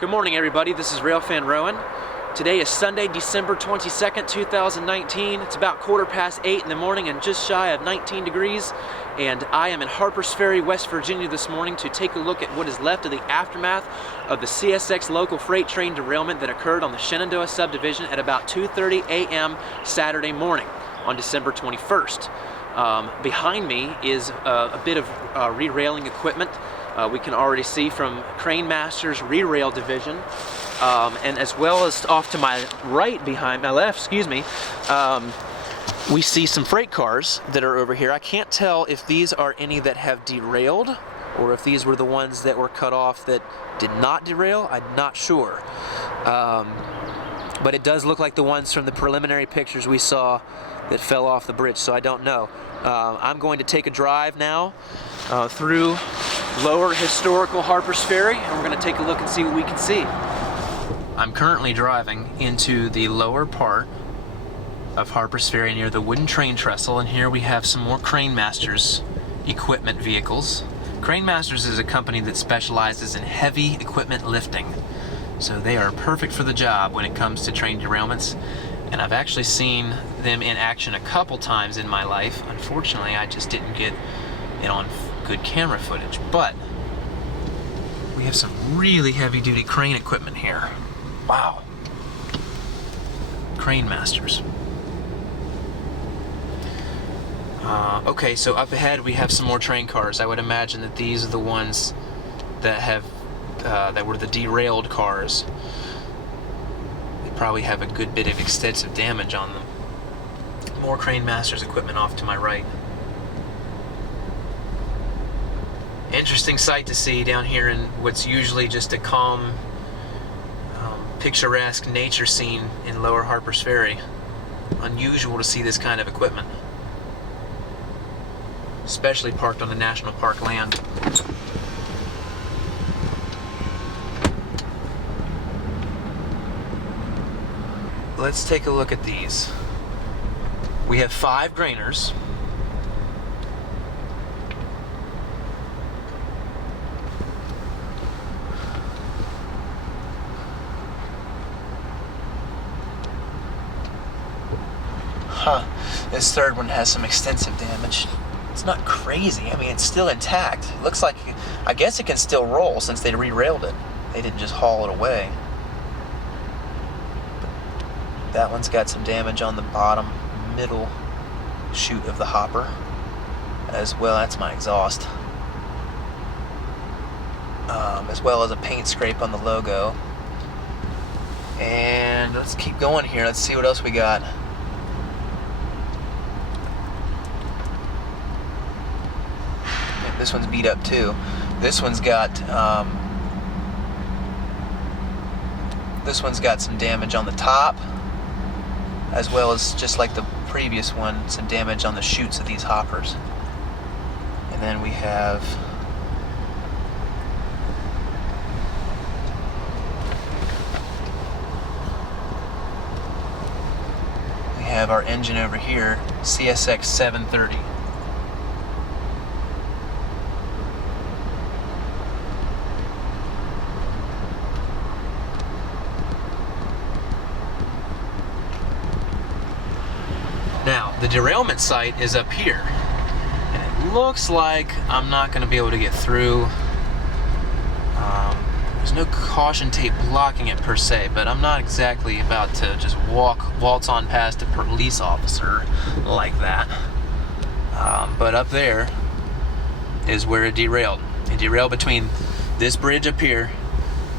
Good morning, everybody. This is Railfan Rowan. Today is Sunday, December 22nd, 2019. It's about 8:15 in the morning and just shy of 19 degrees. And I am in Harper's Ferry, West Virginia this morning to take a look at what is left of the aftermath of the CSX local freight train derailment that occurred on the Shenandoah subdivision at about 2:30 a.m. Saturday morning on December 21st. Behind me is a bit of re-railing equipment. We can already see from Crane Master's re-rail division, and as well as off to my right, behind my left, excuse me, we see some freight cars that are over here. I can't tell if these are any that have derailed or if these were the ones that were cut off that did not derail. I'm not sure. But it does look like the ones from the preliminary pictures we saw that fell off the bridge, so I don't know. I'm going to take a drive now through lower historical Harper's Ferry, and we're going to take a look and see what we can see. I'm currently driving into the lower part of Harper's Ferry near the wooden train trestle, and here we have some more Crane Masters equipment vehicles. Crane Masters is a company that specializes in heavy equipment lifting, so they are perfect for the job when it comes to train derailments. And I've actually seen them in action a couple times in my life. Unfortunately, I just didn't get it on good camera footage, but we have some really heavy-duty crane equipment here. Wow. Crane Masters. Okay, so up ahead we have some more train cars. I would imagine that these are the ones that have that were the derailed cars. They probably have a good bit of extensive damage on them. More Crane Masters equipment off to my right. Interesting sight to see down here in what's usually just a calm, picturesque nature scene in lower Harper's Ferry. Unusual to see this kind of equipment, especially parked on the national park land. Let's take a look at these. We have 5 grainers. This third one has some extensive damage. It's not crazy. I mean, it's still intact. It looks like, I guess it can still roll since they re-railed it. They didn't just haul it away. That one's got some damage on the bottom middle chute of the hopper as well. That's my exhaust. As well as a paint scrape on the logo. And let's keep going here. Let's see what else we got. This one's beat up too. This one's got some damage on the top, as well as, just like the previous one, some damage on the chutes of these hoppers. And then we have our engine over here, CSX 730. Now, the derailment site is up here, and it looks like I'm not going to be able to get through. There's no caution tape blocking it per se, but I'm not exactly about to just waltz on past a police officer like that. But up there is where it derailed. It derailed between this bridge up here,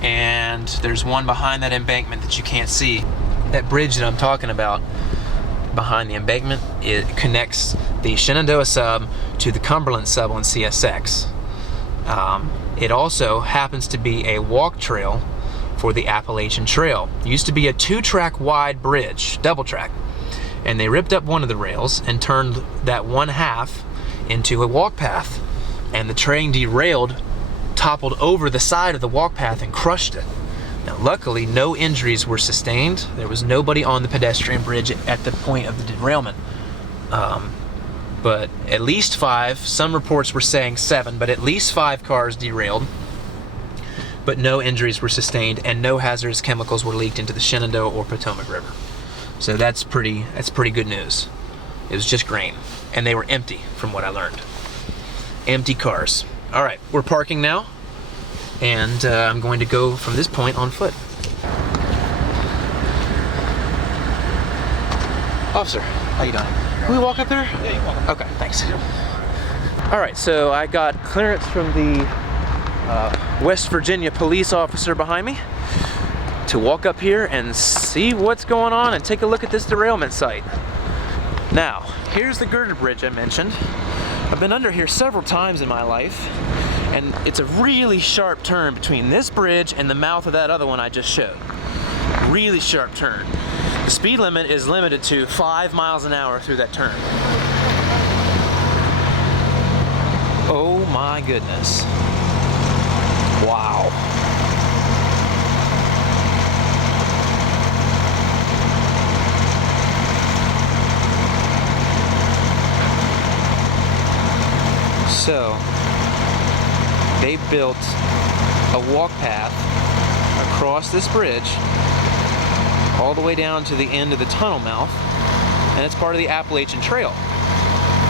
and there's one behind that embankment that you can't see. That bridge that I'm talking about, behind the embankment, it connects the Shenandoah sub to the Cumberland sub on CSX. It also happens to be a walk trail for the Appalachian Trail. It used to be a 2-track wide bridge, double track, and they ripped up one of the rails and turned that one half into a walk path, and the train derailed, toppled over the side of the walk path and crushed it. Now, luckily, no injuries were sustained. There was nobody on the pedestrian bridge at the point of the derailment. But at least 5, some reports were saying 7, but at least 5 cars derailed. but no injuries were sustained and no hazardous chemicals were leaked into the Shenandoah or Potomac River. So that's pretty good news. It was just grain, and they were empty from what I learned. Empty cars. All right, we're parking now, and I'm going to go from this point on foot. Officer, how you doing? Can we walk up there? Yeah, you can walk up. Okay, thanks. All right, so I got clearance from the West Virginia police officer behind me to walk up here and see what's going on and take a look at this derailment site. Now, here's the girder bridge I mentioned. I've been under here several times in my life, and it's a really sharp turn between this bridge and the mouth of that other one I just showed. Really sharp turn. The speed limit is limited to 5 miles an hour through that turn. Oh my goodness. Wow. So, they built a walk path across this bridge all the way down to the end of the tunnel mouth, and it's part of the Appalachian Trail.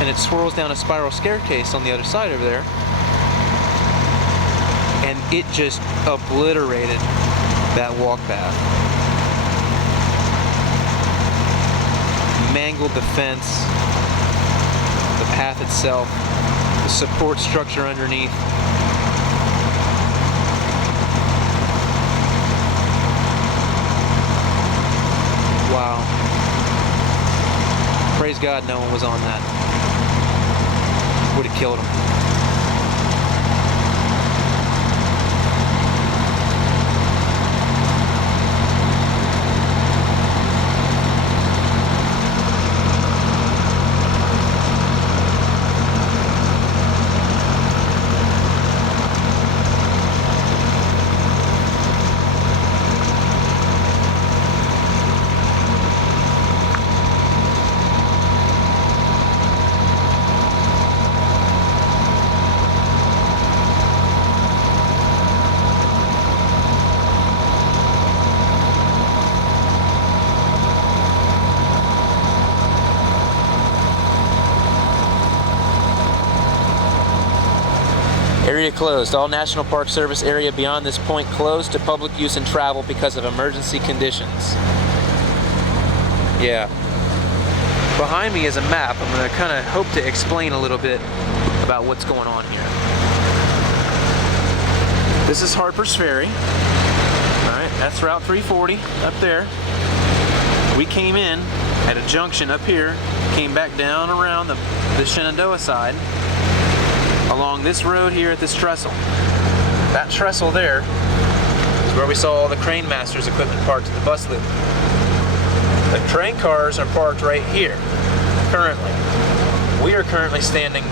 And it swirls down a spiral staircase on the other side over there, and it just obliterated that walk path. Mangled the fence, the path itself, the support structure underneath. Wow. Praise God no one was on that. Would have killed him. Area closed. All National Park Service area beyond this point closed to public use and travel because of emergency conditions. Yeah. Behind me is a map. I'm going to kind of hope to explain a little bit about what's going on here. This is Harper's Ferry. Alright, that's Route 340 up there. We came in at a junction up here, came back down around the Shenandoah side, along this road here at this trestle. That trestle there is where we saw all the crane masters equipment parked at the bus loop. The train cars are parked right here, currently. We are currently standing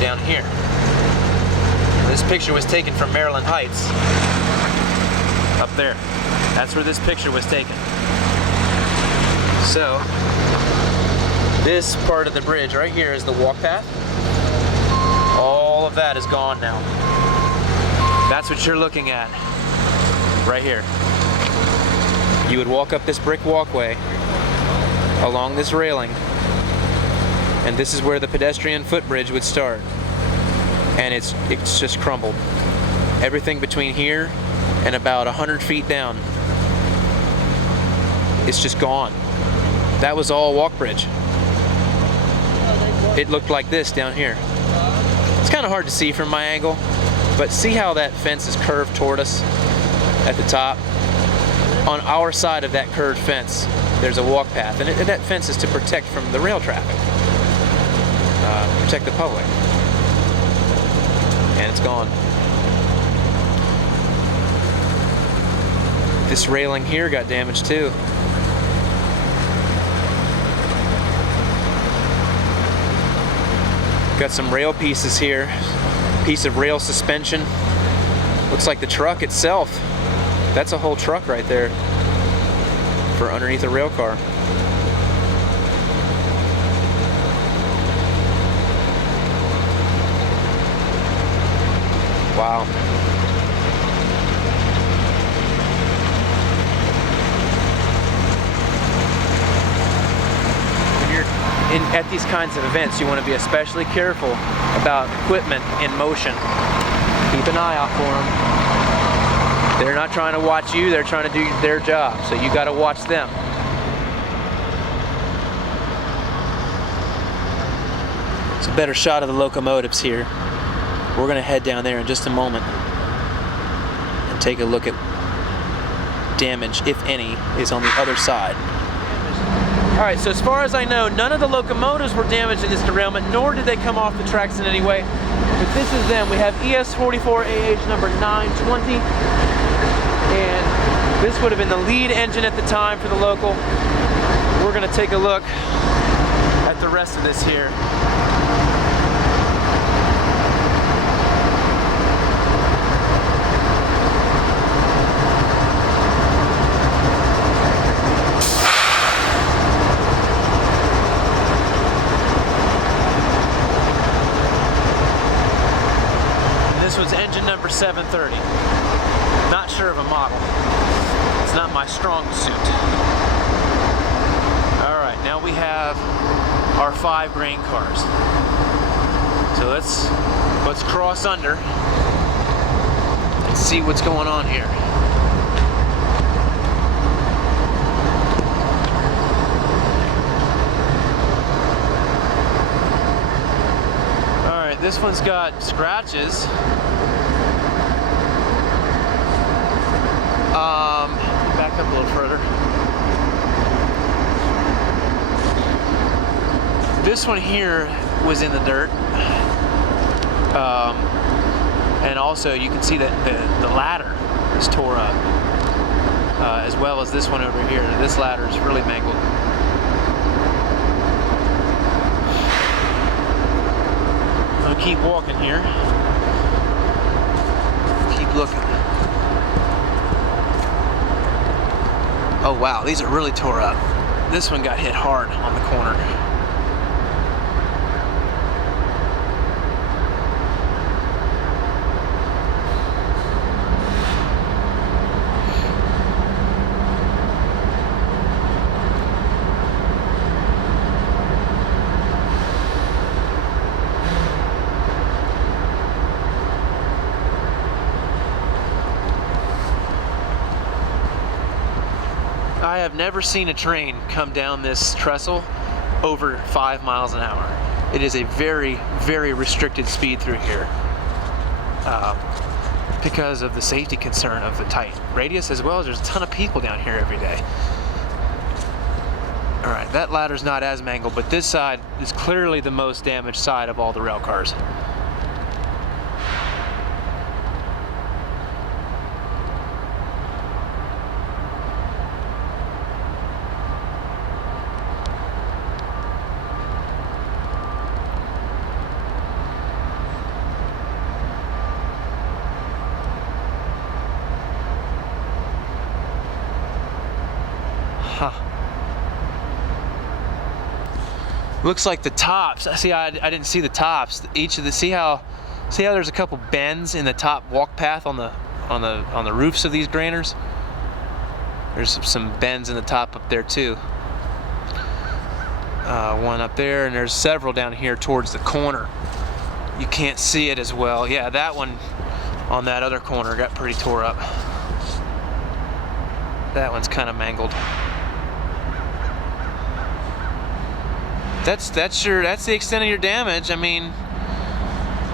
down here. This picture was taken from Maryland Heights, up there. That's where this picture was taken. So, this part of the bridge right here is the walk path. All of that is gone now. That's what you're looking at right here. You would walk up this brick walkway along this railing, and this is where the pedestrian footbridge would start. And it's just crumbled. Everything between here and about 100 feet down, it's just gone. That was all walk bridge. It looked like this down here. It's kind of hard to see from my angle, but see how that fence is curved toward us at the top? On our side of that curved fence, there's a walk path, and that fence is to protect from the rail traffic, protect the public. And it's gone. This railing here got damaged too. Got some rail pieces here. Piece of rail suspension. Looks like the truck itself. That's a whole truck right there for underneath a rail car. Wow. at these kinds of events, you want to be especially careful about equipment in motion. Keep an eye out for them. They're not trying to watch you, they're trying to do their job, so you got to watch them. It's a better shot of the locomotives here. We're going to head down there in just a moment and take a look at damage, if any, is on the other side. Alright, so as far as I know, none of the locomotives were damaged in this derailment, nor did they come off the tracks in any way. But this is them. We have ES44AH number 920, and this would have been the lead engine at the time for the local. We're going to take a look at the rest of this here. This was engine number 730. Not sure of a model. It's not my strong suit. Alright, now we have our 5 grain cars. So let's cross under and see what's going on here. Alright, this one's got scratches. Back up a little further. This one here was in the dirt, and also you can see that the ladder is tore up, as well as this one over here. This ladder is really mangled. I'm gonna keep walking here. Keep looking. Oh wow, these are really tore up. This one got hit hard on the corner. I have never seen a train come down this trestle over 5 miles an hour. It is a very, very restricted speed through here because of the safety concern of the tight radius, as well as there's a ton of people down here every day. All right, that ladder's not as mangled, but this side is clearly the most damaged side of all the rail cars. Looks like the tops. See, I didn't see the tops. Each of the see how there's a couple bends in the top walk path on the roofs of these grainers. There's some bends in the top up there too. One up there, and there's several down here towards the corner. You can't see it as well. Yeah, that one on that other corner got pretty tore up. That one's kind of mangled. That's the extent of your damage. I mean,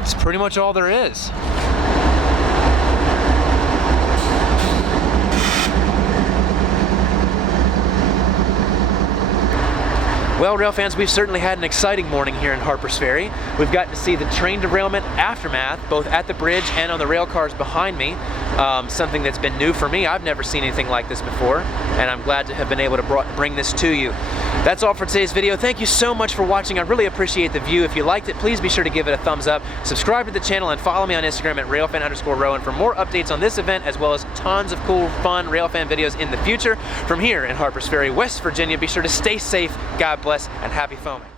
it's pretty much all there is. Well, rail fans, we've certainly had an exciting morning here in Harper's Ferry. We've gotten to see the train derailment aftermath, both at the bridge and on the rail cars behind me. Something that's been new for me. I've never seen anything like this before, and I'm glad to have been able to bring this to you. That's all for today's video. Thank you so much for watching. I really appreciate the view. If you liked it, please be sure to give it a thumbs up. Subscribe to the channel and follow me on Instagram at Railfan_Rowan for more updates on this event, as well as tons of cool, fun Railfan videos in the future. From here in Harper's Ferry, West Virginia, be sure to stay safe, God bless, and happy foaming.